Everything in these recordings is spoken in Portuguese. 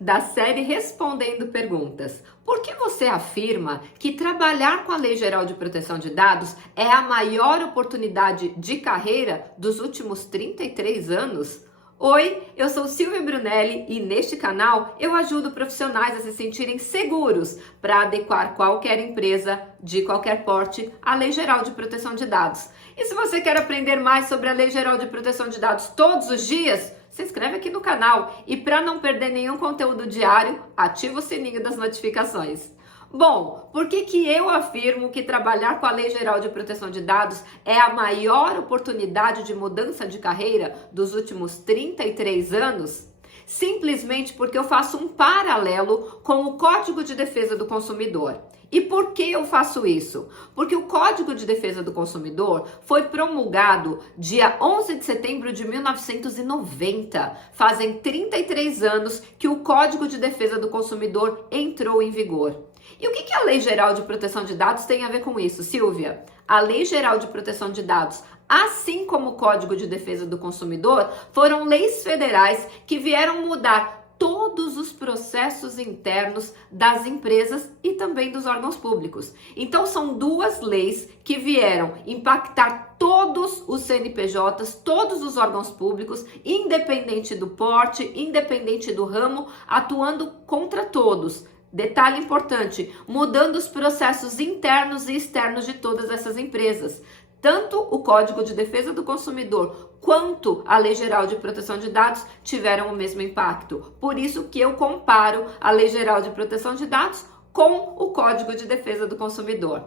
da série Respondendo Perguntas. Por que você afirma que trabalhar com a Lei Geral de Proteção de Dados é a maior oportunidade de carreira dos últimos 33 anos? Oi, eu sou Silvia Brunelli e neste canal eu ajudo profissionais a se sentirem seguros para adequar qualquer empresa de qualquer porte à Lei Geral de Proteção de Dados. E se você quer aprender mais sobre a Lei Geral de Proteção de Dados todos os dias, se inscreve aqui no canal e para não perder nenhum conteúdo diário, ativa o sininho das notificações. Bom, por que eu afirmo que trabalhar com a Lei Geral de Proteção de Dados é a maior oportunidade de mudança de carreira dos últimos 33 anos? Simplesmente porque eu faço um paralelo com o Código de Defesa do Consumidor. E por que eu faço isso? Porque o Código de Defesa do Consumidor foi promulgado dia 11 de setembro de 1990. Fazem 33 anos que o Código de Defesa do Consumidor entrou em vigor. E o que a Lei Geral de Proteção de Dados tem a ver com isso, Silvia? A Lei Geral de Proteção de Dados, assim como o Código de Defesa do Consumidor, foram leis federais que vieram mudar todos os processos internos das empresas e também dos órgãos públicos. Então, são duas leis que vieram impactar todos os CNPJs, todos os órgãos públicos, independente do porte, independente do ramo, atuando contra todos. Detalhe importante, mudando os processos internos e externos de todas essas empresas. Tanto o Código de Defesa do Consumidor quanto a Lei Geral de Proteção de Dados tiveram o mesmo impacto. Por isso que eu comparo a Lei Geral de Proteção de Dados com o Código de Defesa do Consumidor.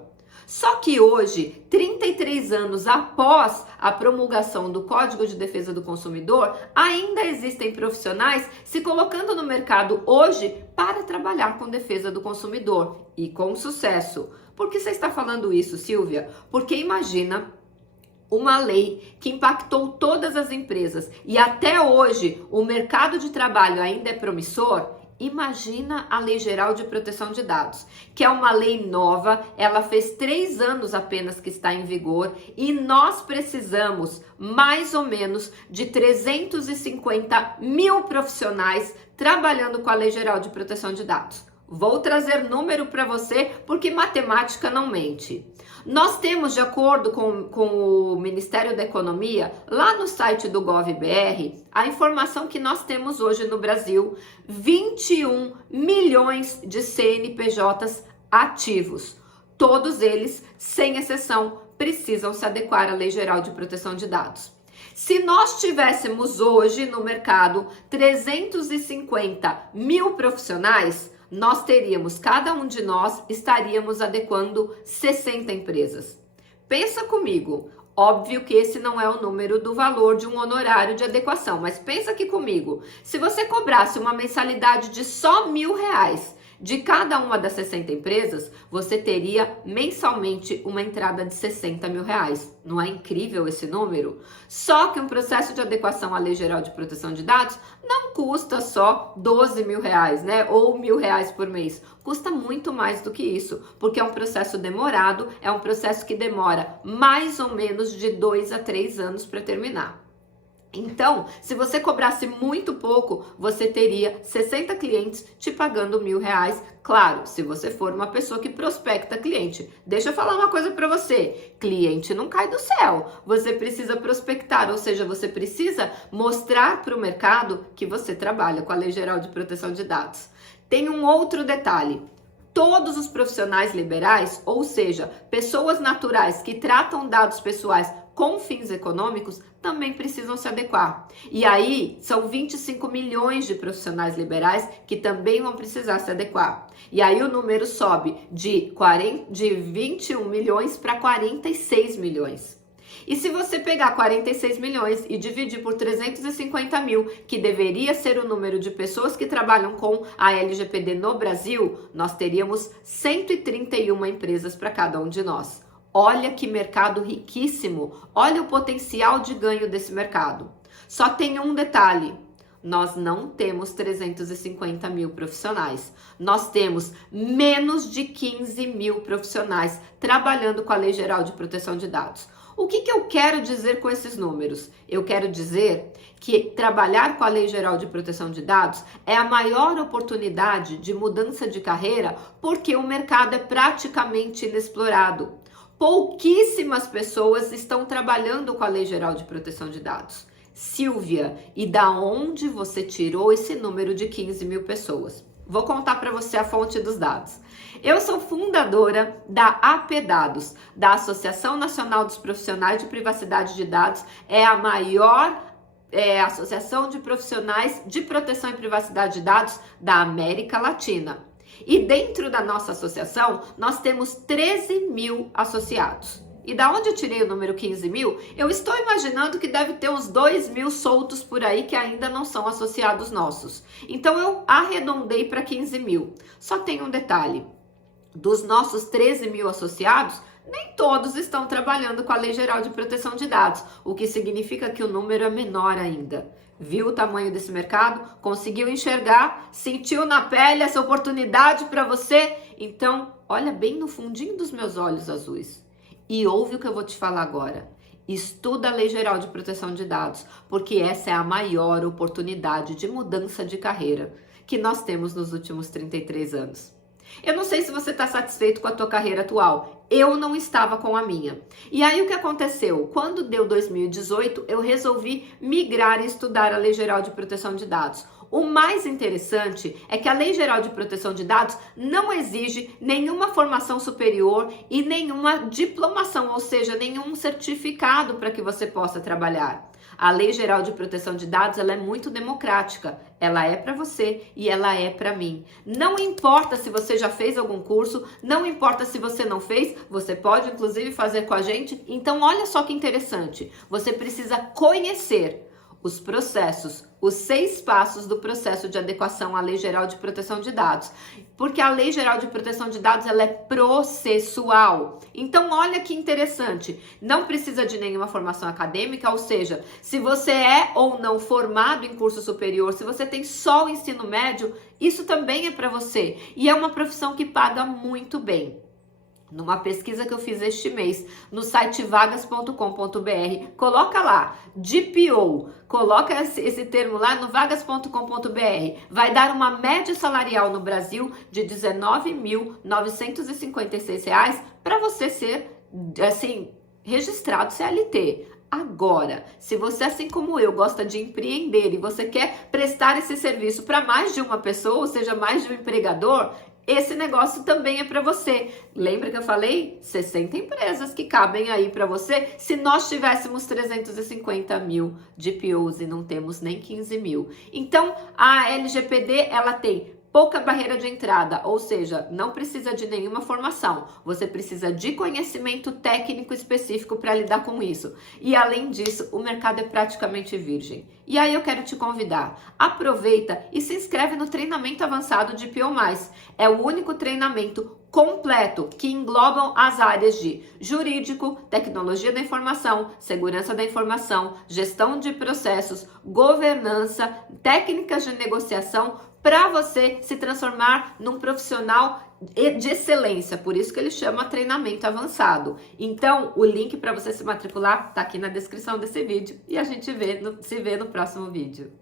Só que hoje, 33 anos após a promulgação do Código de Defesa do Consumidor, ainda existem profissionais se colocando no mercado hoje para trabalhar com defesa do consumidor e com sucesso. Por que você está falando isso, Silvia? Porque imagina uma lei que impactou todas as empresas e até hoje o mercado de trabalho ainda é promissor. Imagina a Lei Geral de Proteção de Dados, que é uma lei nova, ela fez 3 anos apenas que está em vigor e nós precisamos mais ou menos de 350 mil profissionais trabalhando com a Lei Geral de Proteção de Dados. Vou trazer número para você porque matemática não mente. Nós temos, de acordo com o Ministério da Economia, lá no site do GovBR, a informação que nós temos hoje no Brasil, 21 milhões de CNPJs ativos. Todos eles, sem exceção, precisam se adequar à Lei Geral de Proteção de Dados. Se nós tivéssemos hoje no mercado 350 mil profissionais, nós teríamos, cada um de nós estaríamos adequando 60 empresas. Pensa comigo, óbvio que esse não é o número do valor de um honorário de adequação, mas pensa aqui comigo, se você cobrasse uma mensalidade de só R$1.000 de cada uma das 60 empresas, você teria mensalmente uma entrada de R$60 mil. Não é incrível esse número? Só que um processo de adequação à Lei Geral de Proteção de Dados não custa só R$12 mil, né? Ou R$1.000 por mês. Custa muito mais do que isso, porque é um processo demorado, é um processo que demora mais ou menos de 2 a 3 anos para terminar. Então, se você cobrasse muito pouco, você teria 60 clientes te pagando R$1.000. Claro, se você for uma pessoa que prospecta cliente. Deixa eu falar uma coisa para você. Cliente não cai do céu. Você precisa prospectar, ou seja, você precisa mostrar para o mercado que você trabalha com a Lei Geral de Proteção de Dados. Tem um outro detalhe. Todos os profissionais liberais, ou seja, pessoas naturais que tratam dados pessoais com fins econômicos, também precisam se adequar. E aí, são 25 milhões de profissionais liberais que também vão precisar se adequar. E aí, o número sobe de 21 milhões para 46 milhões. E se você pegar 46 milhões e dividir por 350 mil, que deveria ser o número de pessoas que trabalham com a LGPD no Brasil, nós teríamos 131 empresas para cada um de nós. Olha que mercado riquíssimo, olha o potencial de ganho desse mercado. Só tem um detalhe, nós não temos 350 mil profissionais, nós temos menos de 15 mil profissionais trabalhando com a Lei Geral de Proteção de Dados. O que eu quero dizer com esses números? Eu quero dizer que trabalhar com a Lei Geral de Proteção de Dados é a maior oportunidade de mudança de carreira porque o mercado é praticamente inexplorado. Pouquíssimas pessoas estão trabalhando com a Lei Geral de Proteção de Dados. Silvia, e da onde você tirou esse número de 15 mil pessoas? Vou contar para você a fonte dos dados. Eu sou fundadora da APDados, da Associação Nacional dos Profissionais de Privacidade de Dados, é a maior associação de profissionais de proteção e privacidade de dados da América Latina. E dentro da nossa associação, nós temos 13 mil associados. E da onde eu tirei o número 15 mil? Eu estou imaginando que deve ter uns 2 mil soltos por aí que ainda não são associados nossos. Então eu arredondei para 15 mil. Só tem um detalhe: dos nossos 13 mil associados, nem todos estão trabalhando com a Lei Geral de Proteção de Dados, o que significa que o número é menor ainda. Viu o tamanho desse mercado? Conseguiu enxergar? Sentiu na pele essa oportunidade para você? Então, olha bem no fundinho dos meus olhos azuis. E ouve o que eu vou te falar agora. Estuda a Lei Geral de Proteção de Dados, porque essa é a maior oportunidade de mudança de carreira que nós temos nos últimos 33 anos. Eu não sei se você está satisfeito com a tua carreira atual. Eu não estava com a minha. E aí o que aconteceu? Quando deu 2018, eu resolvi migrar e estudar a Lei Geral de Proteção de Dados. O mais interessante é que a Lei Geral de Proteção de Dados não exige nenhuma formação superior e nenhuma diplomação, ou seja, nenhum certificado para que você possa trabalhar. A Lei Geral de Proteção de Dados, ela é muito democrática. Ela é para você e ela é para mim. Não importa se você já fez algum curso, não importa se você não fez, você pode inclusive fazer com a gente. Então, olha só que interessante. Você precisa conhecer os processos, os 6 passos do processo de adequação à Lei Geral de Proteção de Dados. Porque a Lei Geral de Proteção de Dados, ela é processual. Então, olha que interessante. Não precisa de nenhuma formação acadêmica, ou seja, se você é ou não formado em curso superior, se você tem só o ensino médio, isso também é para você. E é uma profissão que paga muito bem. Numa pesquisa que eu fiz este mês no site vagas.com.br, coloca lá, DPO, coloca esse termo lá no vagas.com.br, vai dar uma média salarial no Brasil de R$ 19.956 para você ser, assim, registrado CLT. Agora, se você, assim como eu, gosta de empreender e você quer prestar esse serviço para mais de uma pessoa, ou seja, mais de um empregador, esse negócio também é para você. Lembra que eu falei? 60 empresas que cabem aí para você. Se nós tivéssemos 350 mil DPOs e não temos nem 15 mil. Então, a LGPD, ela tem pouca barreira de entrada, ou seja, não precisa de nenhuma formação. Você precisa de conhecimento técnico específico para lidar com isso. E além disso, o mercado é praticamente virgem. E aí eu quero te convidar, aproveita e se inscreve no treinamento avançado de PO+. É o único treinamento completo que englobam as áreas de jurídico, tecnologia da informação, segurança da informação, gestão de processos, governança, técnicas de negociação, para você se transformar num profissional de excelência. Por isso que ele chama treinamento avançado. Então, o link para você se matricular está aqui na descrição desse vídeo e a gente se vê no próximo vídeo.